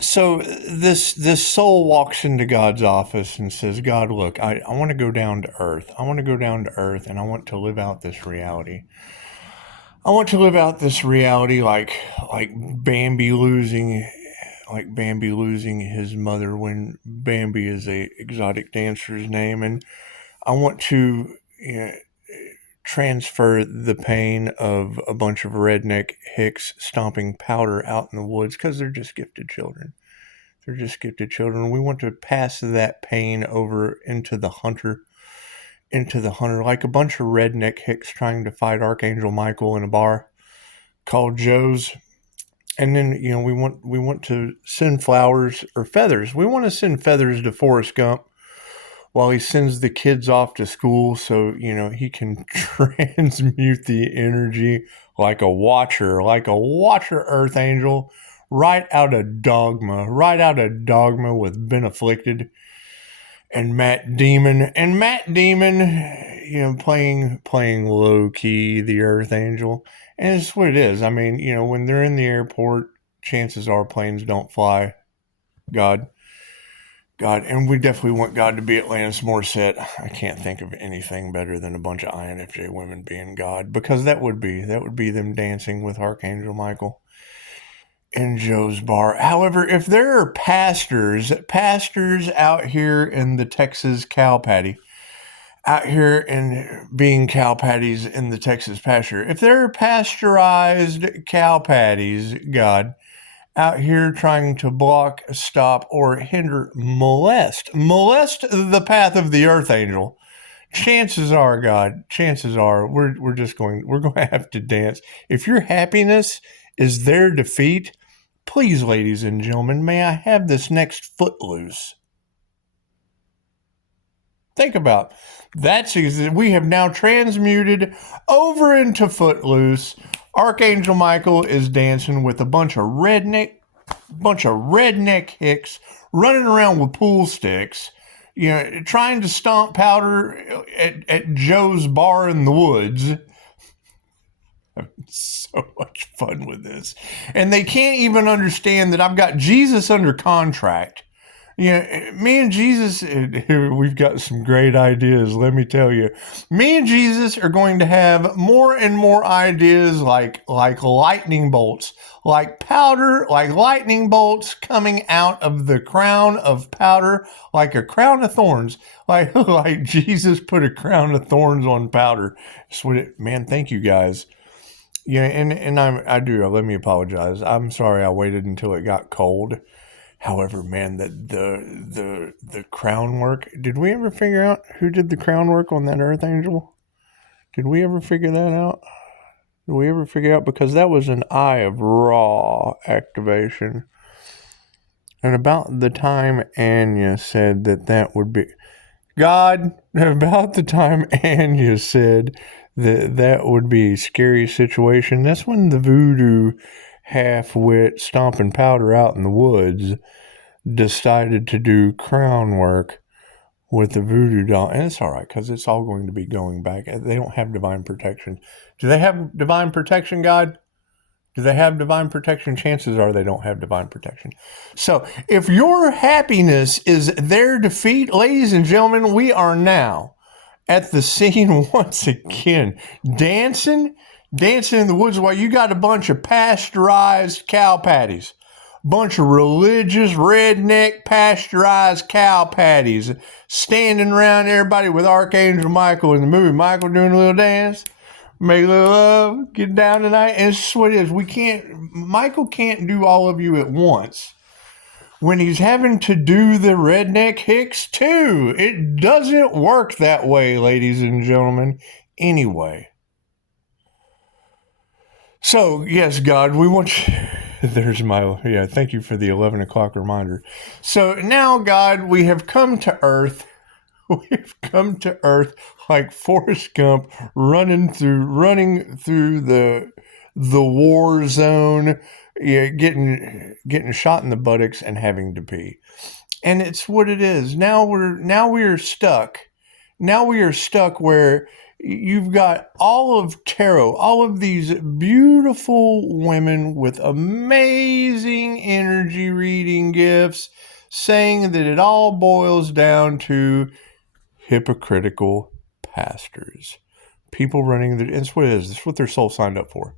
So this soul walks into God's office and says, God, look, I want to go down to earth. I want to go down to earth and I want to live out this reality. I want to live out this reality like Bambi losing his mother when Bambi is a exotic dancer's name, and I want to transfer the pain of a bunch of redneck hicks stomping powder out in the woods because they're just gifted children. They're just gifted children. We want to pass that pain over into the hunter, like a bunch of redneck hicks trying to fight Archangel Michael in a bar called Joe's. And then, we want to send flowers or feathers. We want to send feathers to Forrest Gump while he sends the kids off to school so, he can transmute the energy like a watcher earth angel right out of Dogma with Ben Afflicted and Matt Damon. And Matt Damon, playing low key the earth angel. And it's what it is. I mean, when they're in the airport, chances are planes don't fly. God, and we definitely want God to be Atlantis Morissette. I can't think of anything better than a bunch of INFJ women being God, because that would be them dancing with Archangel Michael in Joe's bar. However, if there are pastors out here in the Texas cow patty, out here and being cow patties in the Texas pasture, if there are pasteurized cow patties, God, out here trying to block, stop, or hinder, molest the path of the earth angel, chances are, God, we're going to have to dance. If your happiness is their defeat, please, ladies and gentlemen, may I have this next Footloose? Think about we have now transmuted over into Footloose. Archangel Michael is dancing with a bunch of redneck hicks running around with pool sticks, trying to stomp powder at Joe's bar in the woods. So much fun with this. And they can't even understand that I've got Jesus under contract. Me and Jesus, we've got some great ideas, let me tell you. Me and Jesus are going to have more and more ideas like lightning bolts, like powder, like lightning bolts coming out of the crown of powder, like a crown of thorns, like Jesus put a crown of thorns on powder. Man, thank you guys. And let me apologize. I'm sorry I waited until it got cold. However, man, the crown work, did we ever figure out who did the crown work on that earth angel? Did we ever figure that out? Did we ever figure out? Because that was an Eye of Ra activation. And about the time Anya said that would be... God, about the time Anya said that would be a scary situation, that's when the voodoo half-wit stomping powder out in the woods decided to do crown work with the voodoo doll. And it's all right, because it's all going to be going back. They don't have divine protection. Do they have divine protection, God? Do they have divine protection? Chances are they don't have divine protection. So if your happiness is their defeat, ladies and gentlemen, we are now at the scene once again, dancing in the woods while you got a bunch of pasteurized cow patties, bunch of religious redneck pasteurized cow patties standing around everybody with Archangel Michael in the movie. Michael doing a little dance, make a little love, get down tonight. And it's what it is. Michael can't do all of you at once when he's having to do the redneck hicks too. It doesn't work that way, ladies and gentlemen. Anyway. So, yes, God, we want you... thank you for the 11 o'clock reminder. So now, God, we have come to Earth. We've come to Earth like Forrest Gump running through the war zone, getting shot in the buttocks and having to pee. And it's what it is. Now we are stuck. Now we are stuck where You've got all of tarot, all of these beautiful women with amazing energy reading gifts saying that it all boils down to hypocritical pastors. People running it's what it is. It's what their soul signed up for.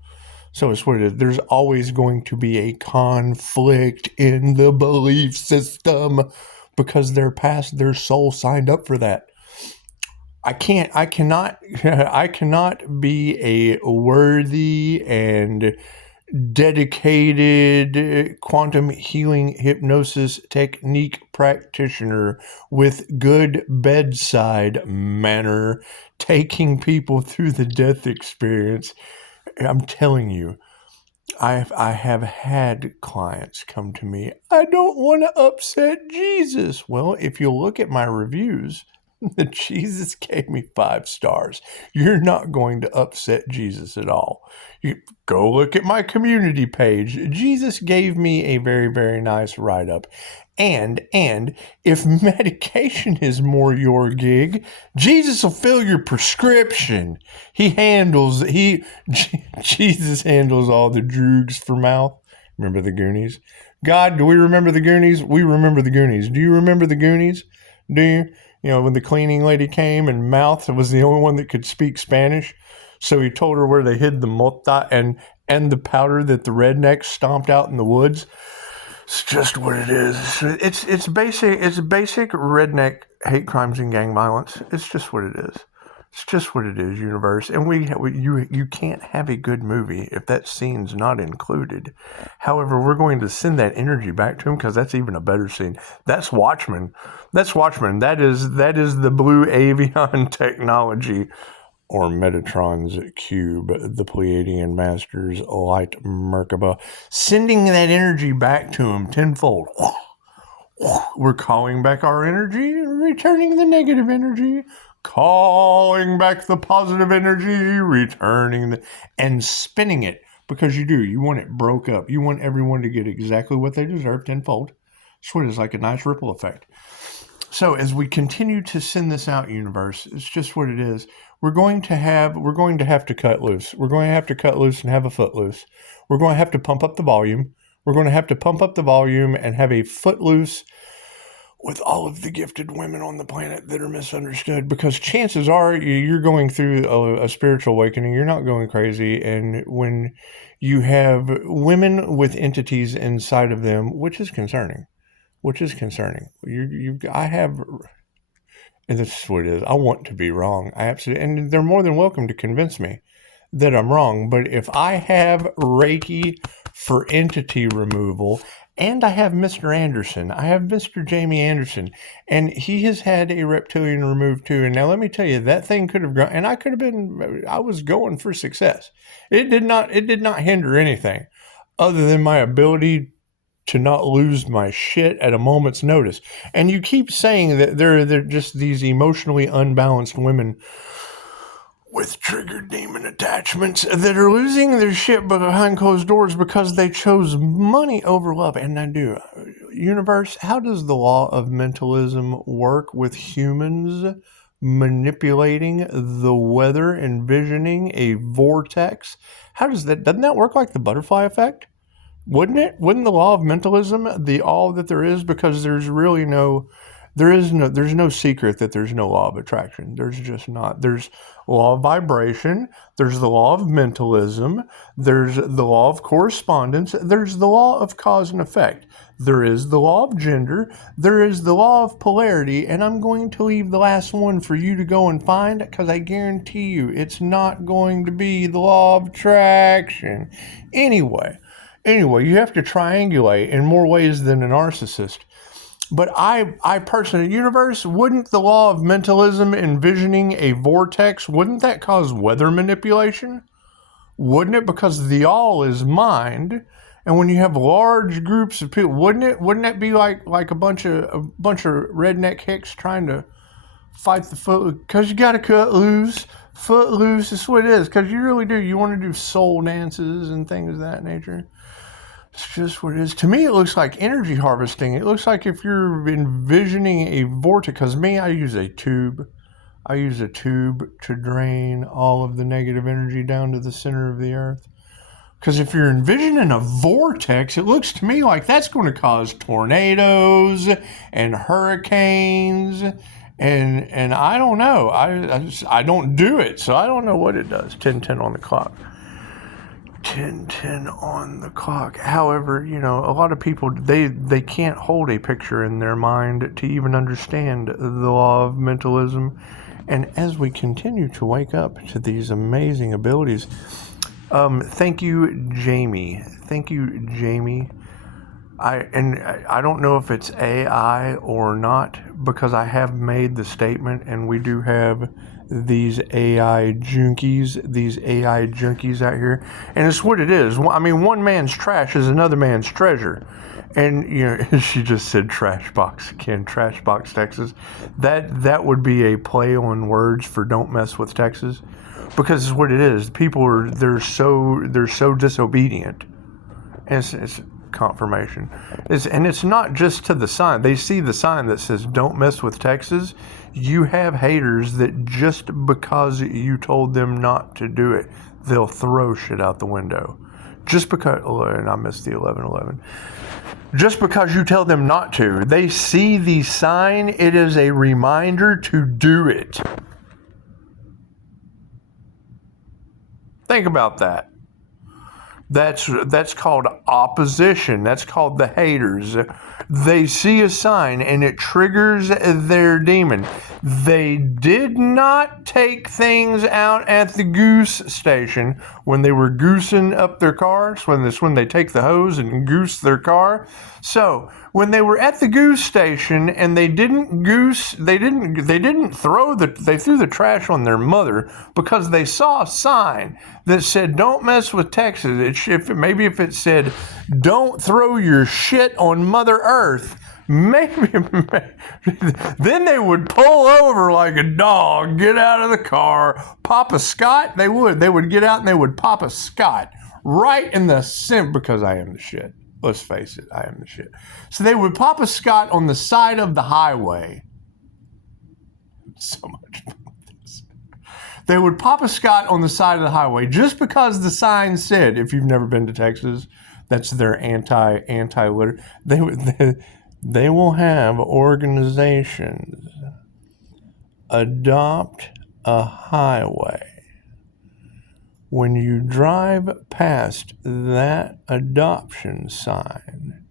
So it's what it is. There's always going to be a conflict in the belief system because their soul signed up for that. I cannot be a worthy and dedicated quantum healing hypnosis technique practitioner with good bedside manner, taking people through the death experience. I'm telling you, I have had clients come to me, I don't want to upset Jesus. Well, if you look at my reviews, Jesus gave me 5 stars. You're not going to upset Jesus at all. You go look at my community page. Jesus gave me a very, very nice write-up. And if medication is more your gig, Jesus will fill your prescription. Jesus handles all the drugs for mouth. Remember the Goonies? God, do we remember the Goonies? We remember the Goonies. Do you remember the Goonies? Do you? You know, when the cleaning lady came and Mouth was the only one that could speak Spanish. So he told her where they hid the mota and the powder that the rednecks stomped out in the woods. It's just what it is. It's basic redneck hate crimes and gang violence. It's just what it is. It's just what it is, universe. And you can't have a good movie if that scene's not included. However, we're going to send that energy back to him because that's even a better scene. That's Watchmen. That is the blue avian technology, or Metatron's cube, the Pleiadian Masters light Merkaba, sending that energy back to him tenfold. We're calling back our energy, returning the negative energy, calling back the positive energy, returning and spinning it, because you want it broke up. You want everyone to get exactly what they deserve tenfold. So it is like a nice ripple effect. So as we continue to send this out, universe, it's just what it is. We're going to have to cut loose. We're going to have to cut loose and have a footloose. We're going to have to pump up the volume. We're going to have to pump up the volume and have a footloose with all of the gifted women on the planet that are misunderstood, because chances are you're going through a spiritual awakening. You're not going crazy. And when you have women with entities inside of them, which is concerning, and this is what it is. I want to be wrong. I absolutely, and they're more than welcome to convince me that I'm wrong. But if I have Reiki for entity removal, and I have Mr. Anderson, I have Mr. Jamie Anderson, and he has had a reptilian removed too. And now let me tell you, that thing could have gone, and I was going for success. It did not hinder anything other than my ability to not lose my shit at a moment's notice. And you keep saying that they're just these emotionally unbalanced women with triggered demon attachments that are losing their shit behind closed doors because they chose money over love. And I do. Universe, how does the law of mentalism work with humans manipulating the weather, envisioning a vortex? Doesn't that work like the butterfly effect? Wouldn't it? Wouldn't the law of mentalism, the all that there is, because there's no secret that there's no law of attraction. There's just not. There's law of vibration. There's the law of mentalism. There's the law of correspondence. There's the law of cause and effect. There is the law of gender. There is the law of polarity. And I'm going to leave the last one for you to go and find, because I guarantee you it's not going to be the law of attraction. Anyway, you have to triangulate in more ways than a narcissist. But I personally, universe, wouldn't the law of mentalism envisioning a vortex, wouldn't that cause weather manipulation? Wouldn't it? Because the all is mind. And when you have large groups of people, wouldn't that be like a bunch of redneck hicks trying to fight the foot? Because you got to cut loose. Footloose is what it is. Because you really do. You want to do soul dances and things of that nature. It's just what it is. To me, it looks like energy harvesting. It looks like if you're envisioning a vortex, because I use a tube. I use a tube to drain all of the negative energy down to the center of the earth. Because if you're envisioning a vortex, it looks to me like that's going to cause tornadoes and hurricanes. And I don't know. I don't do it, so I don't know what it does. 10:10 on the clock. 10:10 on the clock. However, you know, a lot of people, they can't hold a picture in their mind to even understand the law of mentalism. And as we continue to wake up to these amazing abilities, thank you, Jamie. Thank you, Jamie. I don't know if it's AI or not, because I have made the statement, and we do have these AI junkies out here, and it's what it is. I mean, one man's trash is another man's treasure. And, you know, she just said trash box again, trash box Texas. That would be a play on words for don't mess with Texas, because it's what it is. People they're so disobedient. And it's confirmation. And it's not just to the sign. They see the sign that says don't mess with Texas. You have haters that just because you told them not to do it, they'll throw shit out the window. Just because, and I missed the 11:11. Just because you tell them not to, they see the sign. It is a reminder to do it. Think about that. That's called opposition. That's called the haters. They see a sign and it triggers their demon. They did not take things out at the goose station when they were goosing up their cars, when they take the hose and goose their car. So when they were at the goose station and they didn't goose, they threw the trash on their mother because they saw a sign that said don't mess with Texas. Maybe if it said don't throw your shit on Mother Earth, maybe then they would pull over like a dog, get out of the car, pop a Scott. They would get out and they would pop a Scott right in the center, because I am the shit. Let's face it, I am the shit. So they would pop a Scott on the side of the highway. So much fun with this. They would pop a Scott on the side of the highway just because the sign said, if you've never been to Texas, that's their anti-litter. They will have organizations adopt a highway. When you drive past that adoption sign,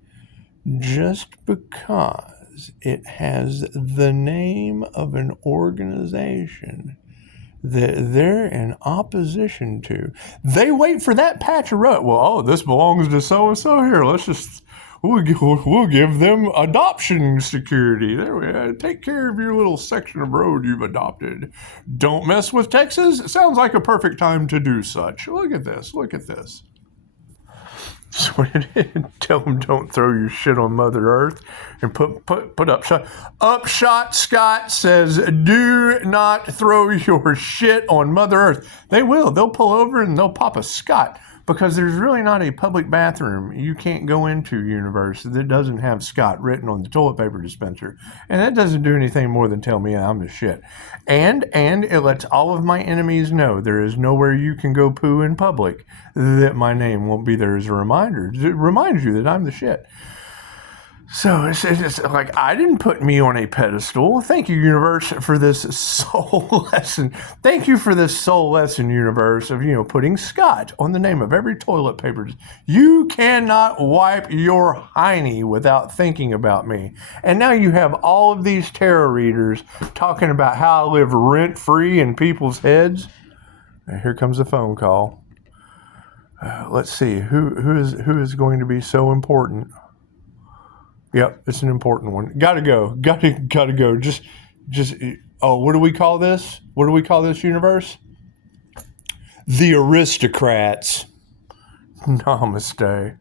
just because it has the name of an organization that they're in opposition to, they wait for that patch of road. Well, this belongs to so-and-so here. We'll give them adoption security. There we are. Take care of your little section of road you've adopted. Don't mess with Texas. It sounds like a perfect time to do such. Look at this. So tell them don't throw your shit on Mother Earth and put Upshot. Upshotscott says do not throw your shit on Mother Earth. They will. They'll pull over and they'll pop a Scott. Because there's really not a public bathroom you can't go into, universe, that doesn't have Scott written on the toilet paper dispenser. And that doesn't do anything more than tell me I'm the shit. And it lets all of my enemies know there is nowhere you can go poo in public that my name won't be there as a reminder. It reminds you that I'm the shit. So it's like, I didn't put me on a pedestal. Thank you, universe, for this soul lesson. Thank you for this soul lesson, universe, of, putting Scott on the name of every toilet paper. You cannot wipe your hiney without thinking about me. And now you have all of these tarot readers talking about how I live rent-free in people's heads. Here comes a phone call. Let's see, who is going to be so important? Yep, it's an important one. Gotta go. Just, what do we call this? What do we call this, universe? The Aristocrats. Namaste.